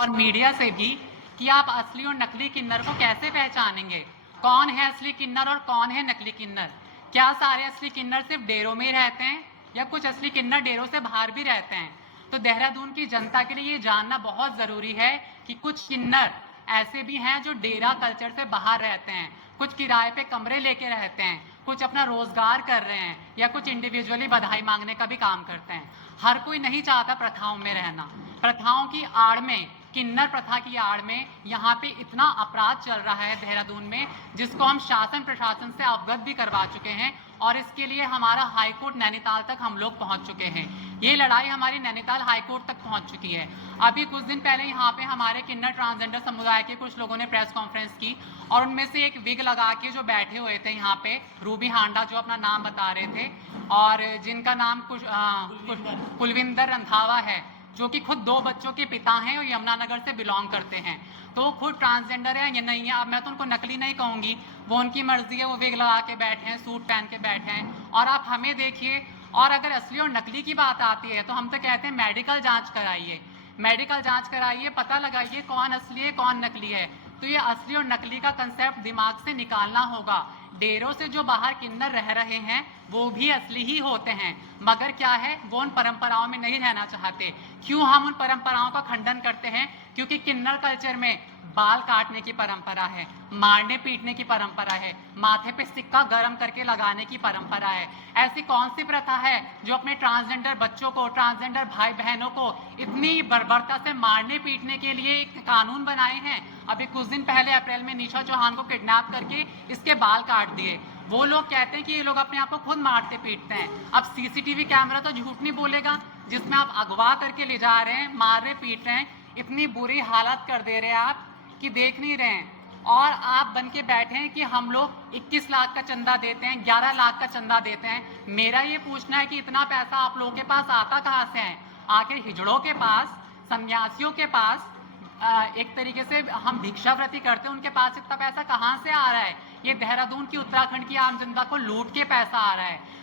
और मीडिया से भी कि आप असली और नकली किन्नर को कैसे पहचानेंगे, कौन है असली किन्नर और कौन है नकली किन्नर। क्या सारे असली किन्नर सिर्फ डेरों में ही रहते हैं या कुछ असली किन्नर डेरों से बाहर भी रहते हैं। तो देहरादून की जनता के लिए ये जानना बहुत ज़रूरी है कि कुछ किन्नर ऐसे भी हैं जो डेरा कल्चर से बाहर रहते हैं, कुछ किराए पे कमरे लेके रहते हैं, कुछ अपना रोजगार कर रहे हैं या कुछ इंडिविजुअली बधाई मांगने का भी काम करते हैं। हर कोई नहीं चाहता प्रथाओं में रहना। प्रथाओं की आड़ में, किन्नर प्रथा की आड़ में यहाँ पे इतना अपराध चल रहा है देहरादून में, जिसको हम शासन प्रशासन से अवगत भी करवा चुके हैं और इसके लिए हमारा हाईकोर्ट नैनीताल तक हम लोग पहुँच चुके हैं। ये लड़ाई हमारी नैनीताल हाईकोर्ट तक पहुँच चुकी है। अभी कुछ दिन पहले यहाँ पे हमारे किन्नर ट्रांसजेंडर समुदाय के कुछ लोगों ने प्रेस कॉन्फ्रेंस की और उनमें से एक विग लगा के जो बैठे हुए थे यहाँ पे, रूबी हांडा जो अपना नाम बता रहे थे और जिनका नाम कुलविंदर रंधावा है, जो कि खुद 2 बच्चों के पिता हैं और यमुनानगर से बिलोंग करते हैं। तो वो खुद ट्रांसजेंडर है या नहीं है, अब मैं तो उनको नकली नहीं कहूँगी, वो उनकी मर्जी है, वो विग लगा के बैठे हैं, सूट पहन के बैठे हैं। और आप हमें देखिए, और अगर असली और नकली की बात आती है तो हम तो कहते हैं मेडिकल जांच कराइए, मेडिकल जांच कराइए, पता लगाइए कौन असली है कौन नकली है। तो ये असली और नकली का कंसेप्ट दिमाग से निकालना होगा। डेरों से जो बाहर किन्नर रह रहे हैं वो भी असली ही होते हैं, मगर क्या है, वो उन परंपराओं में नहीं रहना चाहते। क्यों हम उन परंपराओं का खंडन करते हैं? क्योंकि किन्नर कल्चर में बाल काटने की परंपरा है, मारने पीटने की परंपरा है, माथे पे सिक्का गरम करके लगाने की परंपरा है। ऐसी कौन सी प्रथा है जो अपने ट्रांसजेंडर बच्चों को, ट्रांसजेंडर भाई बहनों को इतनी बर्बरता से मारने पीटने के लिए एक कानून बनाए हैं? अभी कुछ दिन पहले अप्रैल में निशा चौहान को किडनैप करके इसके बाल काट दिए। वो लोग कहते हैं कि ये लोग अपने आप को खुद मारते पीटते हैं। अब सीसीटीवी कैमरा तो झूठ नहीं बोलेगा, जिसमें आप अगवा करके ले जा रहे हैं, मार रहे पीट रहे हैं, इतनी बुरी हालत कर दे रहे हैं आप कि देख नहीं रहे हैं। और आप बन के बैठे हैं कि हम लोग 21 लाख का चंदा देते हैं, 11 लाख का चंदा देते हैं। मेरा ये पूछना है कि इतना पैसा आप लोगों के पास आता कहाँ से है? आखिर हिजड़ों के पास, सन्यासियों के पास, एक तरीके से हम भिक्षावृत्ति करते हैं, उनके पास इतना पैसा कहाँ से आ रहा है? ये देहरादून की, उत्तराखंड की आम जनता को लूट के पैसा आ रहा है।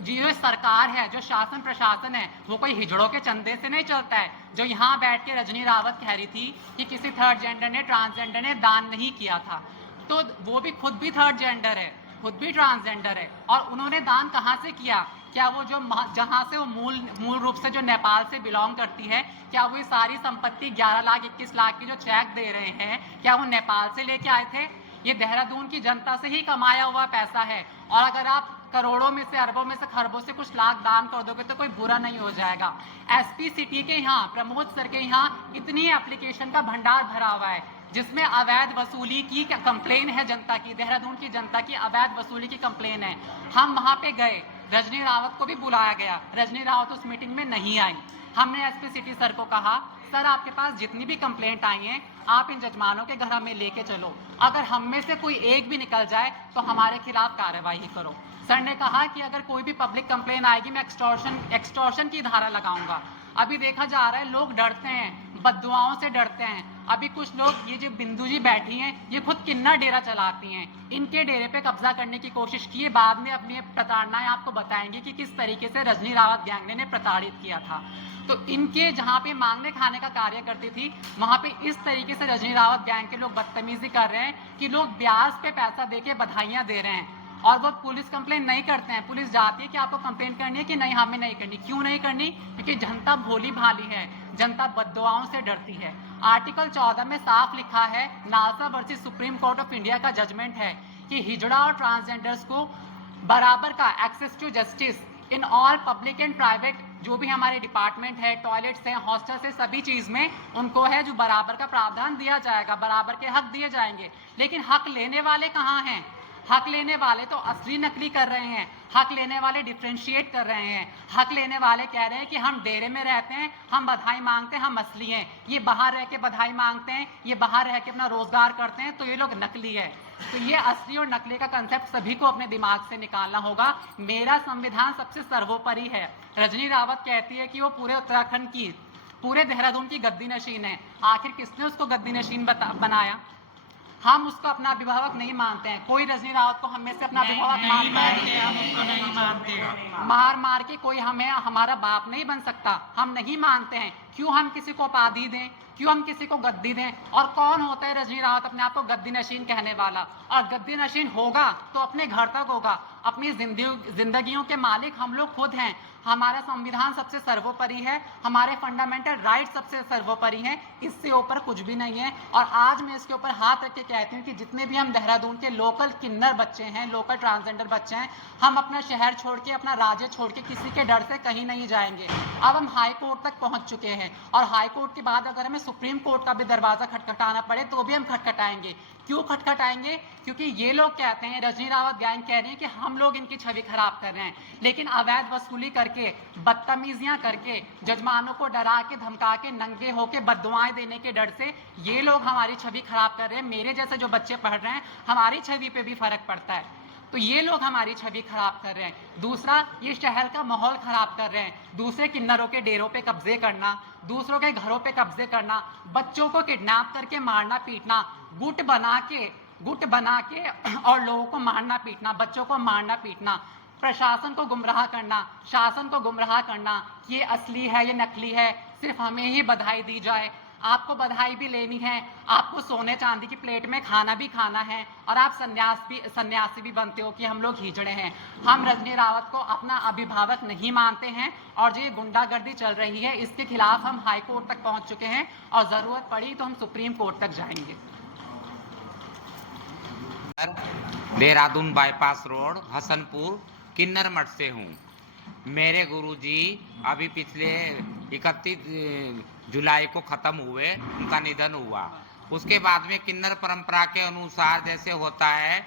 जो सरकार है, जो शासन प्रशासन है, वो कोई हिजड़ों के चंदे से नहीं चलता है। जो यहाँ बैठ के रजनी रावत कह रही थी कि किसी थर्ड जेंडर ने, ट्रांसजेंडर ने दान नहीं किया था, तो वो भी खुद भी थर्ड जेंडर है, खुद भी ट्रांसजेंडर है, और उन्होंने दान कहाँ से किया? क्या वो जो जहाँ से वो मूल रूप से जो नेपाल से बिलोंग करती है, क्या वो ये सारी संपत्ति 11 लाख 21 लाख की जो चेक दे रहे हैं, क्या वो नेपाल से लेके आए थे? ये देहरादून की जनता से ही कमाया हुआ पैसा है। और अगर आप करोड़ों में से, अरबों में से, खरबों से कुछ लाख दान कर दोगे तो कोई बुरा नहीं हो जाएगा। एसपी सिटी के यहाँ, प्रमोद सर के यहाँ इतनी एप्लीकेशन का भंडार भरा हुआ है जिसमें अवैध वसूली की कंप्लेन है जनता की, देहरादून की जनता की अवैध वसूली की कंप्लेन है। हम वहाँ पे गए, रजनी रावत को भी बुलाया गया, रजनी रावत उस मीटिंग में नहीं आई। हमने एसपी सिटी सर को कहा, सर आपके पास जितनी भी कंप्लेंट आई हैं आप इन जजमानों के घर हमें लेके चलो, अगर हम में से कोई एक भी निकल जाए तो हमारे खिलाफ कार्रवाई करो। सर ने कहा कि अगर कोई भी पब्लिक कंप्लेन आएगी मैं एक्सटॉर्शन की धारा लगाऊंगा। अभी देखा जा रहा है लोग डरते हैं, बद्दुआओं से डरते हैं। अभी कुछ लोग, ये जो बिंदु जी बैठी हैं, ये खुद किन्नर डेरा चलाती हैं, इनके डेरे पे कब्जा करने की कोशिश की है। बाद में अपनी प्रताड़नाएं आपको बताएंगे कि किस तरीके से रजनी रावत गैंग ने प्रताड़ित किया था। तो इनके जहाँ पे मांगने खाने का कार्य करती थी, वहाँ पे इस तरीके से रजनी रावत गैंग के लोग बदतमीजी कर रहे हैं कि लोग ब्याज पे पैसा देके बधाइयाँ दे रहे हैं और वो पुलिस कंप्लेन नहीं करते हैं। पुलिस जाती है कि आपको कंप्लेन करनी है कि नहीं, हमें नहीं करनी। क्यों नहीं करनी? क्योंकि जनता भोली भाली है, जनता बद्दुआओं से डरती है। आर्टिकल 14 में साफ लिखा है, NALSA versus supreme court of India का जजमेंट है कि हिजड़ा और ट्रांसजेंडर्स को बराबर का access to justice in all public and private, जो भी हमारे डिपार्टमेंट है, टॉयलेट्स हैं, हॉस्टल्स है, सभी चीज़ में उनको है जो बराबर का प्रावधान दिया जाएगा, बराबर के हक दिए जाएंगे। लेकिन हक लेने वाले कहाँ हैं? हक लेने वाले तो असली नकली कर रहे हैं, हक लेने वाले डिफ्रेंशिएट कर रहे हैं। हक लेने वाले कह रहे हैं कि हम डेरे में रहते हैं, हम बधाई मांगते हैं, हम असली हैं। ये बाहर रह के बधाई मांगते हैं, ये बाहर रह के अपना रोजगार करते हैं, तो ये लोग नकली है। तो ये असली और नकली का कंसेप्ट सभी को अपने दिमाग से निकालना होगा। मेरा संविधान सबसे सर्वोपरि है। रजनी रावत कहती है कि वो पूरे उत्तराखंड की, पूरे देहरादून की गद्दी नशीन है। आखिर किसने उसको गद्दी नशीन बनाया? हम उसको अपना अभिभावक नहीं मानते हैं। कोई रजनी रावत को हम में से अपना अभिभावक मानता है? हम उसको नहीं मानते। मार मार के कोई हमें हमारा बाप नहीं बन सकता, हम नहीं मानते हैं। क्यों हम किसी को उपाधि दें? क्यों हम किसी को गद्दी दें? और कौन होता है रजनी रावत अपने आप को गद्दी नशीन कहने वाला? और गद्दी नशीन होगा तो अपने घर तक होगा। अपनी जिंदगियों के मालिक हम लोग खुद हैं। हमारा संविधान सबसे सर्वोपरि है, हमारे फंडामेंटल राइट सबसे सर्वोपरि हैं, इससे ऊपर कुछ भी नहीं है। और आज मैं इसके ऊपर हाथ रख के कहती हूँ कि जितने भी हम देहरादून के लोकल किन्नर बच्चे हैं, लोकल ट्रांसजेंडर बच्चे हैं, हम अपना शहर छोड़ के, अपना राज्य छोड़ के किसी के डर से कहीं नहीं जाएंगे। अब हम हाई कोर्ट तक पहुंच चुके हैं और हाई कोर्ट के बाद अगर हमें सुप्रीम कोर्ट का भी दरवाजा खटखटाना पड़े तो भी हम खटखटाएंगे। क्यों खटखटाएंगे? क्योंकि ये लोग कहते हैं, रजनी रावत गैंग कह रही है कि हम लोग इनकी छवि खराब कर रहे हैं, लेकिन अवैध वसूली करके, बदतमीजियां करके, जजमानों को डरा के, धमका के, नंगे होके बददुआएं देने के डर से ये लोग हमारी छवि खराब कर रहे हैं। मेरे जैसे जो बच्चे पढ़ रहे हैं, हमारी छवि पे भी फर्क पड़ता है, तो ये लोग हमारी छवि खराब कर रहे हैं। दूसरा, ये शहर का माहौल खराब कर रहे हैं। दूसरे किन्नरों के डेरों पे कब्जे करना, दूसरों के घरों पे कब्जे करना, बच्चों को किडनैप करके मारना पीटना, गुट बना के और लोगों को मारना पीटना, बच्चों को मारना पीटना, प्रशासन को गुमराह करना, शासन को गुमराह करना, ये असली है, ये नकली है, सिर्फ हमें ही बधाई दी जाए। आपको बधाई भी लेनी है, आपको सोने चांदी की प्लेट में खाना भी खाना है, और आप सन्यासी भी बनते हो कि हम लोग हिजड़े हैं। हम रजनी रावत को अपना अभिभावक नहीं मानते हैं, और जो ये गुंडागर्दी चल रही है इसके खिलाफ हम हाई कोर्ट तक पहुंच चुके हैं, और जरूरत पड़ी तो हम सुप्रीम कोर्ट तक जाएंगे। देहरादून बाईपास रोड, हसनपुर, किन्नर मठ से हूँ। मेरे गुरुजी अभी पिछले 31 जुलाई को ख़त्म हुए, उनका निधन हुआ। उसके बाद में किन्नर परंपरा के अनुसार जैसे होता है,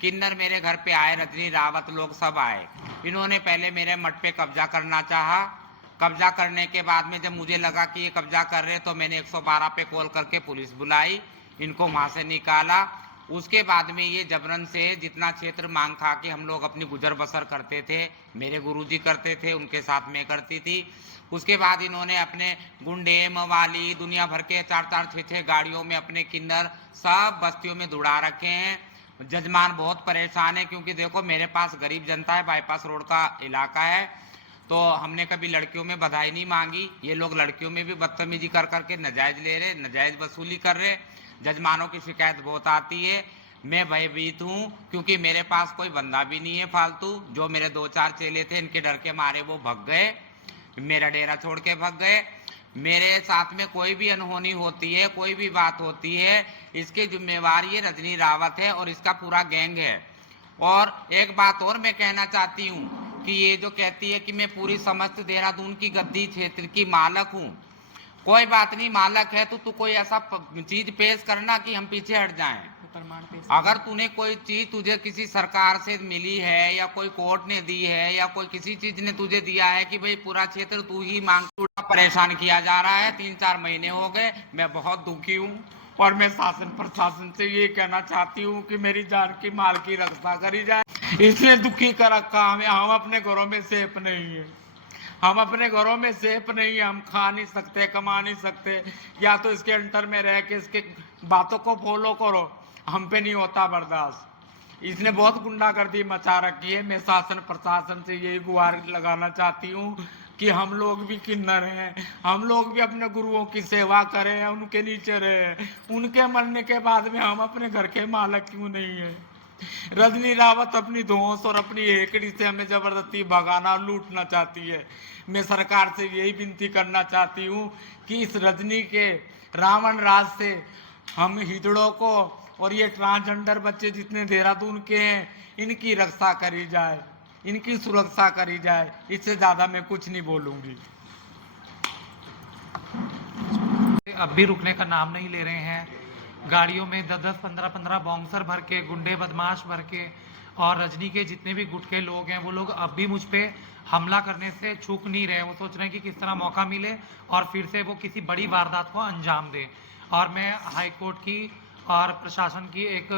किन्नर मेरे घर पे आए, रजनी रावत लोग सब आए। इन्होंने पहले मेरे मठ पे कब्जा करना चाहा। कब्जा करने के बाद में जब मुझे लगा कि ये कब्जा कर रहे, तो मैंने 112 पे कॉल करके पुलिस बुलाई, इनको वहाँ से निकाला। उसके बाद में ये जबरन से जितना क्षेत्र मांग खा के हम लोग अपनी गुजर बसर करते थे, मेरे गुरुजी करते थे, उनके साथ मैं करती थी। उसके बाद इन्होंने अपने गुंडे, मवाली, दुनिया भर के 4-4, 6-6 गाड़ियों में अपने किन्नर सब बस्तियों में दौड़ा रखे हैं। जजमान बहुत परेशान है, क्योंकि देखो मेरे पास गरीब जनता है, बाईपास रोड का इलाका है, तो हमने कभी लड़कियों में बधाई नहीं मांगी। ये लोग लड़कियों में भी बदतमीजी कर करके नजायज ले रहे, नजायज वसूली कर रहे। जजमानों की शिकायत बहुत आती है। मैं भयभीत हूँ, क्योंकि मेरे पास कोई बंदा भी नहीं है फालतू। जो मेरे 2-4 चेले थे, इनके डर के मारे वो भग गए, मेरा डेरा छोड़ के भग गए। मेरे साथ में कोई भी अनहोनी होती है, कोई भी बात होती है, इसकी जिम्मेवार ये रजनी रावत है और इसका पूरा गैंग है। और एक बात और मैं कहना चाहती हूँ कि ये जो कहती है कि मैं पूरी समस्त देहरादून की गद्दी क्षेत्र की मालक हूँ, कोई बात नहीं, मालक है तो तू कोई ऐसा चीज पेश करना कि हम पीछे हट जाएं। अगर तूने कोई चीज तुझे किसी सरकार से मिली है, या कोई कोर्ट ने दी है, या कोई किसी चीज ने तुझे दिया है कि भाई पूरा क्षेत्र तू ही मांग, परेशान किया जा रहा है। 3-4 महीने हो गए, मैं बहुत दुखी हूँ, और मैं शासन प्रशासन से ये कहना चाहती हूँ कि मेरी जान की माल की रक्षा करी जाए। इसलिए दुखी कर रखा हमें, हम अपने घरों में सेफ नहीं है, हम अपने घरों में सेफ नहीं है, हम खा नहीं सकते, कमा नहीं सकते। या तो इसके अंडर में रह के इसके बातों को फॉलो करो, हम पे नहीं होता बर्दाश्त। इसने बहुत गुंडागर्दी मचा रखी है। मैं शासन प्रशासन से यही गुहार लगाना चाहती हूँ कि हम लोग भी किन्नर हैं, हम लोग भी अपने गुरुओं की सेवा करें, उनके नीचे रहे। उनके मरने के बाद में हम अपने घर के मालक क्यों नहीं है? रजनी रावत अपनी धौंस और अपनी हेकड़ी से हमें जबरदस्ती भगाना, लूटना चाहती है। मैं सरकार से यही विनती करना चाहती हूँ कि इस रजनी के रावण राज से हम हिजड़ों को और ये ट्रांसजेंडर बच्चे जितने देहरादून के हैं, इनकी रक्षा करी जाए, इनकी सुरक्षा करी जाए। इससे ज़्यादा मैं कुछ नहीं बोलूँगी। अब भी रुकने का नाम नहीं ले रहे हैं। गाड़ियों में 10-10, 15-15 बाउंसर भर के, गुंडे बदमाश भर के, और रजनी के जितने भी गुट के लोग हैं, वो लोग अब भी मुझ पे हमला करने से चूक नहीं रहे। वो सोच रहे हैं कि किस तरह मौका मिले और फिर से वो किसी बड़ी वारदात को अंजाम दें। और मैं हाई कोर्ट की और प्रशासन की एक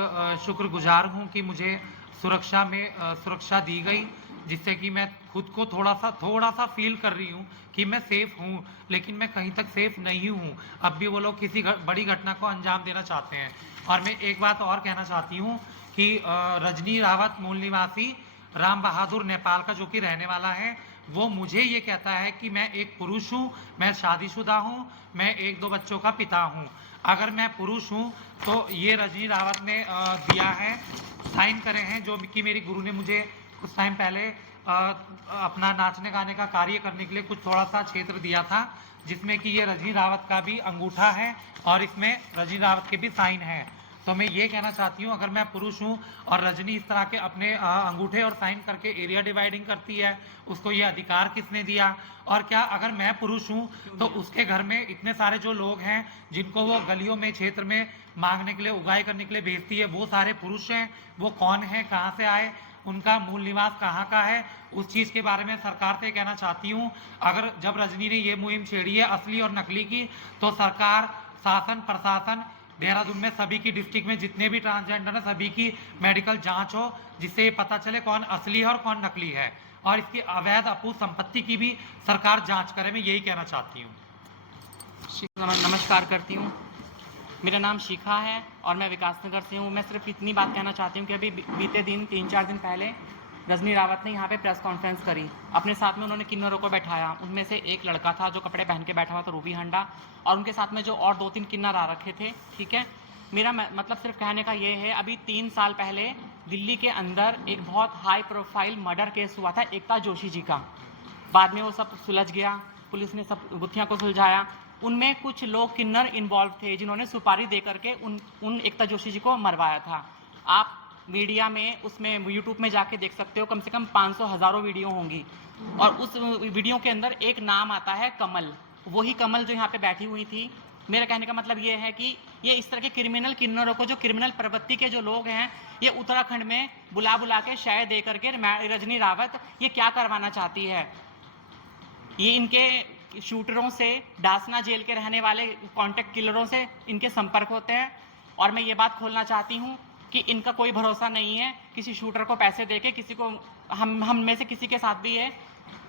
शुक्रगुजार हूँ कि मुझे सुरक्षा दी गई, जिससे कि मैं खुद को थोड़ा सा फील कर रही हूँ कि मैं सेफ हूँ, लेकिन मैं कहीं तक सेफ नहीं हूँ। अब भी वो लोग किसी बड़ी घटना को अंजाम देना चाहते हैं। और मैं एक बात और कहना चाहती हूँ कि रजनी रावत मूल निवासी राम बहादुर नेपाल का जो कि रहने वाला है, वो मुझे ये कहता है कि मैं एक पुरुष हूँ, मैं शादीशुदा हूँ, मैं 1-2 बच्चों का पिता हूँ। अगर मैं पुरुष हूँ तो ये रजनी रावत ने दिया है, साइन करे हैं, जो कि मेरी गुरु ने मुझे कुछ टाइम पहले अपना नाचने गाने का कार्य करने के लिए कुछ थोड़ा सा क्षेत्र दिया था, जिसमें कि ये रजनी रावत का भी अंगूठा है और इसमें रजनी रावत के भी साइन है। तो मैं ये कहना चाहती हूँ, अगर मैं पुरुष हूँ और रजनी इस तरह के अपने अंगूठे और साइन करके एरिया डिवाइडिंग करती है, उसको ये अधिकार किसने दिया? और क्या अगर मैं पुरुष हूँ तो उसके घर में इतने सारे जो लोग हैं जिनको वो गलियों में क्षेत्र में मांगने के लिए उगाई करने के लिए भेजती है, वो सारे पुरुष हैं? वो कौन है, कहाँ से आए, उनका मूल निवास कहाँ का है? उस चीज़ के बारे में सरकार से कहना चाहती हूँ। अगर जब रजनी ने ये मुहिम छेड़ी है असली और नकली की, तो सरकार, शासन, प्रशासन देहरादून में सभी की डिस्ट्रिक्ट में जितने भी ट्रांसजेंडर है सभी की मेडिकल जांच हो, जिससे ये पता चले कौन असली है और कौन नकली है, और इसकी अवैध अपूर्ण संपत्ति की भी सरकार जांच करे। मैं यही कहना चाहती हूँ। नमस्कार करती हूँ। मेरा नाम शिखा है और मैं विकासनगर से हूँ। मैं सिर्फ इतनी बात कहना चाहती हूँ कि अभी बीते दिन 3-4 दिन पहले रजनी रावत ने यहाँ पे प्रेस कॉन्फ्रेंस करी। अपने साथ में उन्होंने किन्नरों को बैठाया। उनमें से एक लड़का था जो कपड़े पहन के बैठा हुआ था, रूबी हंडा, और उनके साथ में जो और 2-3 किन्नर आ रखे थे। ठीक है, मेरा मतलब सिर्फ कहने का ये है, अभी 3 साल पहले दिल्ली के अंदर एक बहुत हाई प्रोफाइल मर्डर केस हुआ था एकता जोशी जी का। बाद में वो सब सुलझ गया, पुलिस ने सब गुत्थियाँ को सुलझाया। उनमें कुछ लोग किन्नर इन्वॉल्व थे जिन्होंने सुपारी दे करके उन एकता जोशी जी को मरवाया था। आप मीडिया में उसमें यूट्यूब में जाके देख सकते हो, कम से कम 500 हज़ारों वीडियो होंगी, और उस वीडियो के अंदर एक नाम आता है कमल। वही कमल जो यहाँ पे बैठी हुई थी। मेरा कहने का मतलब ये है कि ये इस तरह के क्रिमिनल किन्नरों को, जो क्रिमिनल प्रवृत्ति के जो लोग हैं, ये उत्तराखंड में बुला बुला के शय दे करके रजनी रावत ये क्या करवाना चाहती है। ये इनके शूटरों से, डासना जेल के रहने वाले कॉन्टेक्ट किलरों से इनके संपर्क होते हैं। और मैं ये बात खोलना चाहती हूँ कि इनका कोई भरोसा नहीं है। किसी शूटर को पैसे देके किसी को, हम में से किसी के साथ भी ये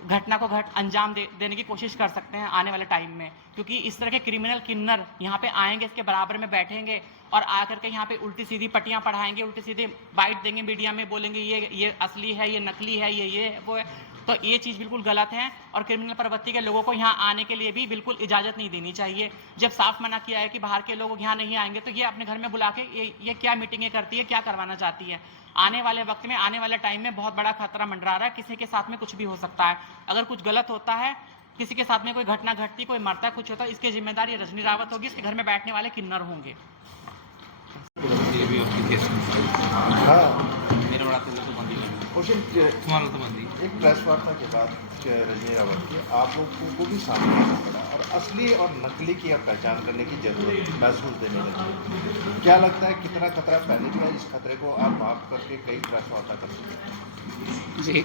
घटना को अंजाम देने की कोशिश कर सकते हैं आने वाले टाइम में, क्योंकि इस तरह के क्रिमिनल किन्नर यहाँ पे आएंगे, इसके बराबर में बैठेंगे और आकर के यहाँ पे उल्टी सीधी पट्टियाँ पढ़ाएंगे, उल्टी सीधी बाइट देंगे मीडिया में, बोलेंगे ये असली है, ये नकली है, ये वो है। तो ये चीज़ बिल्कुल गलत है और क्रिमिनल प्रवृत्ति के लोगों को यहाँ आने के लिए भी बिल्कुल इजाज़त नहीं देनी चाहिए। जब साफ मना किया है कि बाहर के लोग यहाँ नहीं आएंगे, तो ये अपने घर में बुला के ये क्या मीटिंगें करती है, क्या करवाना चाहती है। आने वाले वक्त में, आने वाले टाइम में बहुत बड़ा खतरा मंडरा रहा है। किसी के साथ में कुछ भी हो सकता है। अगर कुछ गलत होता है, किसी के साथ में कोई घटना घटती, कोई मरता है, कुछ होता है, इसकी जिम्मेदारी रजनी रावत होगी, इसके घर में बैठने वाले किन्नर होंगे। एक प्रेस वार्ता के बाद रजनी रावत की आप लोगों को भी सामने आना पड़ा और असली और नकली की अब पहचान करने की जरूरत महसूस देने लगी। क्या लगता है कितना खतरा पहले भी है? इस खतरे को आप भाग करके कई प्रेस वार्ता कर सकते हैं। जी,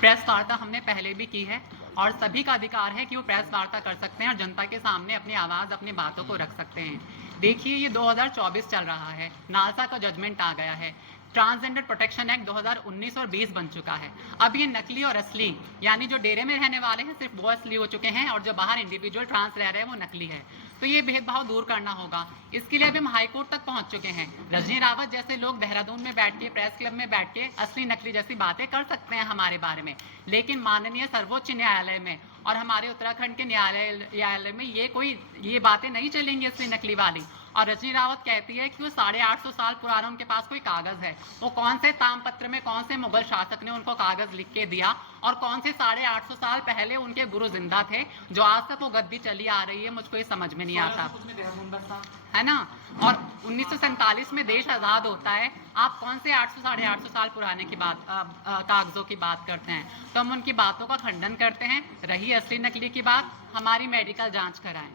प्रेस वार्ता हमने पहले भी की है और सभी का अधिकार है कि वो प्रेस वार्ता कर सकते हैं और जनता के सामने अपनी आवाज़, अपनी बातों को रख सकते हैं। देखिए, ये 2024 चल रहा है, नालसा का जजमेंट आ गया है, ट्रांसजेंडर प्रोटेक्शन एक्ट 2019 और 20 बन चुका है। अब ये नकली और असली, यानी जो डेरे में रहने वाले हैं सिर्फ वो असली हो चुके हैं और जो बाहर इंडिविजुअल ट्रांस रह रहे हैं वो नकली है। तो ये भेदभाव दूर करना होगा। इसके लिए अभी हम हाई कोर्ट तक पहुंच चुके हैं। रजनी रावत जैसे लोग देहरादून में बैठ के, प्रेस क्लब में बैठ के असली नकली जैसी बातें कर सकते हैं हमारे बारे में, लेकिन माननीय सर्वोच्च न्यायालय में और हमारे उत्तराखंड के न्यायालय में ये बातें नहीं चलेंगी असली नकली वाली। और रजनी रावत कहती है कि वो 850 साल पुराना उनके पास कोई कागज है। वो कौन से तामपत्र में कौन से मुगल शासक ने उनको कागज लिख के दिया और कौन से 850 साल पहले उनके गुरु जिंदा थे, जो आज तक वो गद्दी चली आ रही है, मुझको ये समझ में नहीं आता, है ना। और 1947 में देश आज़ाद होता है, आप कौन से 800-850 साल पुराने की बात, कागजों की बात करते हैं। तो हम उनकी बातों का खंडन करते हैं। रही असली नकली की बात, हमारी मेडिकल जांच कराएं।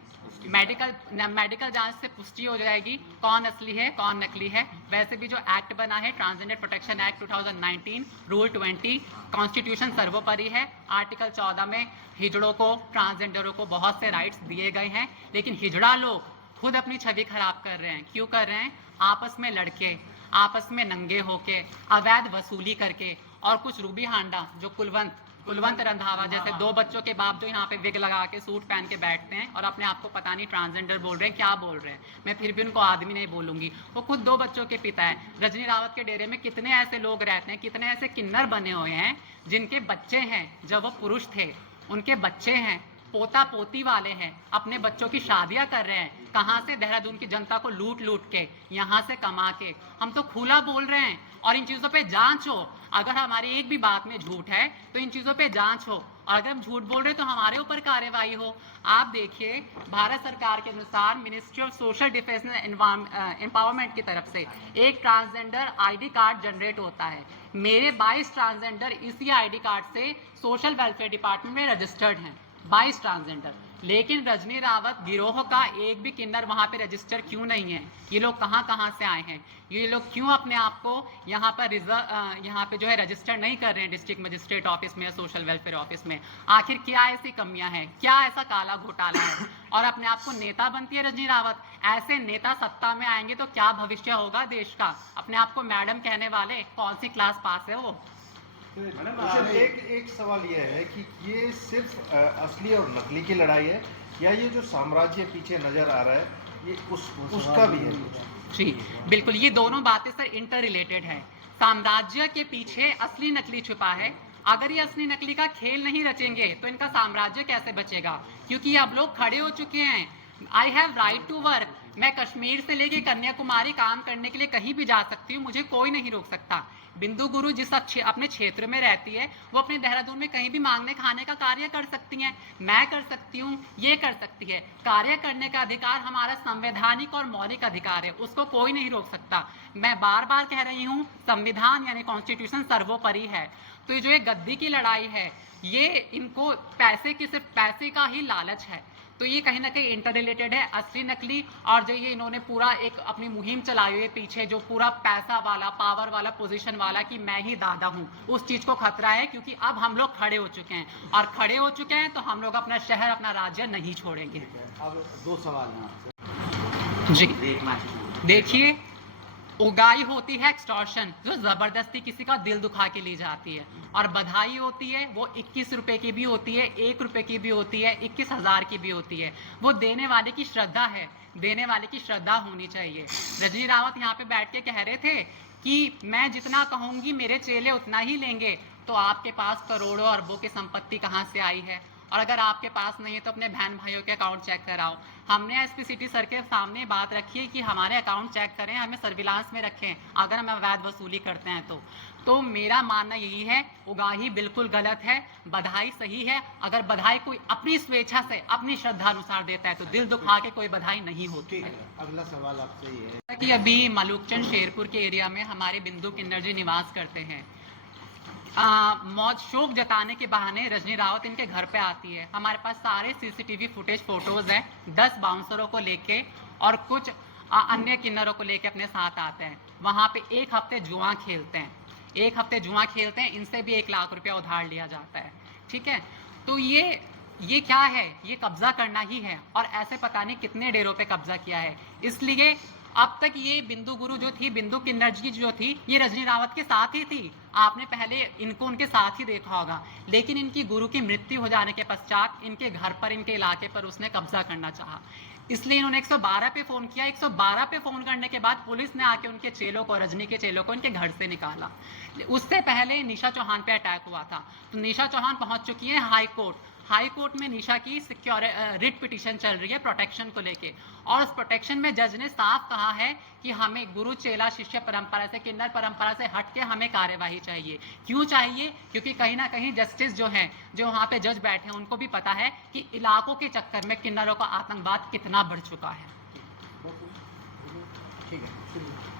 मेडिकल जांच से पुष्टि हो जाएगी कौन असली है कौन नकली है। वैसे भी जो एक्ट बना है, transgender protection act 2019, rule 20, constitution सर्वोपरि है। आर्टिकल 14 में हिजड़ों को, ट्रांसजेंडरों को बहुत से राइट्स दिए गए हैं, लेकिन हिजड़ा लोग खुद अपनी छवि खराब कर रहे हैं। क्यों कर रहे हैं? आपस में लड़के, आपस में नंगे होके, अवैध वसूली करके, और कुछ रूबी हांडा जो कुलवंत कुलवंत रंधावा जैसे 2 बच्चों के बाप जो यहाँ पे विग लगा के सूट पहन के बैठते हैं और अपने आप को पता नहीं ट्रांसजेंडर बोल रहे हैं, क्या बोल रहे हैं। मैं फिर भी उनको आदमी नहीं बोलूंगी। वो खुद 2 बच्चों के पिता हैं। रजनी रावत के डेरे में कितने ऐसे लोग रहते हैं, कितने ऐसे किन्नर बने हुए हैं जिनके बच्चे हैं, जब वो पुरुष थे उनके बच्चे हैं, पोता पोती वाले हैं, अपने बच्चों की शादियां कर रहे हैं। कहाँ से? देहरादून की जनता को लूट लूट के, यहाँ से कमा के। हम तो खुला बोल रहे हैं और इन चीज़ों पे जांच हो। अगर हमारी एक भी बात में झूठ है तो इन चीज़ों पे जांच हो, और अगर हम झूठ बोल रहे हैं तो हमारे ऊपर कार्रवाई हो। आप देखिए, भारत सरकार के अनुसार ministry of social defence empowerment की तरफ से एक ट्रांसजेंडर आईडी कार्ड जनरेट होता है। मेरे 22 ट्रांसजेंडर इसी आईडी कार्ड से सोशल वेलफेयर डिपार्टमेंट में रजिस्टर्ड हैं, 22 ट्रांसजेंडर। लेकिन रजनी रावत गिरोह का एक भी किन्नर वहाँ पे रजिस्टर क्यों नहीं है? ये लोग कहाँ से आए हैं? ये लोग क्यों अपने आप को यहाँ पर यहाँ पे जो है रजिस्टर नहीं कर रहे हैं डिस्ट्रिक्ट मजिस्ट्रेट ऑफिस में या सोशल वेलफेयर ऑफिस में? आखिर क्या ऐसी कमियां हैं, क्या ऐसा काला घोटाला है? और अपने आप को नेता बनती है रजनी रावत। ऐसे नेता सत्ता में आएंगे तो क्या भविष्य होगा देश का? अपने आप को मैडम कहने वाले कौन सी क्लास पास है वो? एक सवाल यह है कि ये सिर्फ असली और नकली की लड़ाई है, या ये जो साम्राज्य पीछे नजर आ रहा है ये उसका भी है? जी बिल्कुल, ये दोनों बातें सर इंटर रिलेटेड है। साम्राज्य के पीछे असली नकली छुपा है। अगर ये असली नकली का खेल नहीं रचेंगे तो इनका साम्राज्य कैसे बचेगा? क्योंकि अब लोग खड़े हो चुके हैं। I have right to work. मैं कश्मीर से लेके कन्याकुमारी काम करने के लिए कहीं भी जा सकती हूँ, मुझे कोई नहीं रोक सकता। बिंदु गुरु जिस अपने क्षेत्र में रहती है वो अपने देहरादून में कहीं भी मांगने खाने का कार्य कर सकती हैं, मैं कर सकती हूँ, ये कर सकती है। कार्य करने का अधिकार हमारा संवैधानिक और मौलिक अधिकार है, उसको कोई नहीं रोक सकता। मैं बार बार कह रही हूँ, संविधान यानी कॉन्स्टिट्यूशन सर्वोपरि है। तो ये जो एक गद्दी की लड़ाई है, ये इनको पैसे की, सिर्फ पैसे का ही लालच है। तो ये कहीं ना कहीं इंटर रिलेटेड है, असली नकली। और जो ये इन्होंने पूरा एक अपनी मुहिम चलाई हुई है पीछे, जो पूरा पैसा वाला, पावर वाला, पोजीशन वाला कि मैं ही दादा हूँ, उस चीज को खतरा है। क्योंकि अब हम लोग खड़े हो चुके हैं, और खड़े हो चुके हैं तो हम लोग अपना शहर, अपना राज्य नहीं छोड़ेंगे। अब 2 सवाल हैं आपसे। जी देखिए, उगाई होती है एक्सटॉर्शन, जो जबरदस्ती किसी का दिल दुखा के ली जाती है, और बधाई होती है वो 21 रुपए की भी होती है, 1 रुपए की भी होती है, 21,000 की भी होती है। वो देने वाले की श्रद्धा है, देने वाले की श्रद्धा होनी चाहिए। रजनी रावत यहाँ पे बैठ के कह रहे थे कि मैं जितना कहूंगी मेरे चेले उतना ही लेंगे। तो आपके पास करोड़ों अरबों की संपत्ति कहाँ से आई है? और अगर आपके पास नहीं है तो अपने बहन भाइयों के अकाउंट चेक कराओ। हमने एसपी सिटी सर के सामने बात रखी है कि हमारे अकाउंट चेक करें, हमें सर्विलांस में रखें अगर हम अवैध वसूली करते हैं तो मेरा मानना यही है, उगाही बिल्कुल गलत है, बधाई सही है। अगर बधाई कोई अपनी स्वेच्छा से, अपनी श्रद्धा अनुसार देता है तो दिल दुखा के कोई बधाई नहीं होती है। अगला सवाल आपसे ये है कि अभी मलुकचंद शेरपुर के एरिया में हमारे बिंदु किन्नर जी निवास करते हैं। मौत शोक जताने के बहाने रजनी रावत इनके घर पे आती है। हमारे पास सारे सीसीटीवी फुटेज, फोटोज हैं। 10 बाउंसरों को लेके और कुछ अन्य किन्नरों को लेके अपने साथ आते हैं। वहाँ पे 1 हफ्ते जुआ खेलते हैं, 1 हफ्ते जुआ खेलते हैं। इनसे भी 1 लाख रुपया उधार लिया जाता है। ठीक है, तो ये क्या है? ये कब्जा करना ही है, और ऐसे पता नहीं कितने डेरों पे कब्जा किया है। इसलिए अब तक ये बिंदु गुरु जो थी, बिंदु किन्नर जी जो थी, ये रजनी रावत के साथ ही थी। आपने पहले इनको उनके साथ ही देखा होगा, लेकिन इनकी गुरु की मृत्यु हो जाने के पश्चात इनके घर पर, इनके इलाके पर उसने कब्जा करना चाहा। इसलिए इन्होंने 112 पे फ़ोन किया। 112 पे फ़ोन करने के बाद पुलिस ने आके उनके चेलों को, रजनी के चेलों को इनके घर से निकाला। उससे पहले निशा चौहान पे अटैक हुआ था, तो निशा चौहान पहुंच चुकी है हाई कोर्ट। हाई कोर्ट में निशा की रिट पिटीशन चल रही है प्रोटेक्शन को लेके, और उस प्रोटेक्शन में जज ने साफ कहा है कि हमें गुरु चेला शिष्य परंपरा से, किन्नर परंपरा से हट के हमें कार्यवाही चाहिए। क्यों चाहिए? क्योंकि कहीं ना कहीं जस्टिस जो हैं, जो वहाँ पे जज बैठे हैं, उनको भी पता है कि इलाकों के चक्कर में किन्नरों का आतंकवाद कितना बढ़ चुका है। ठीक है।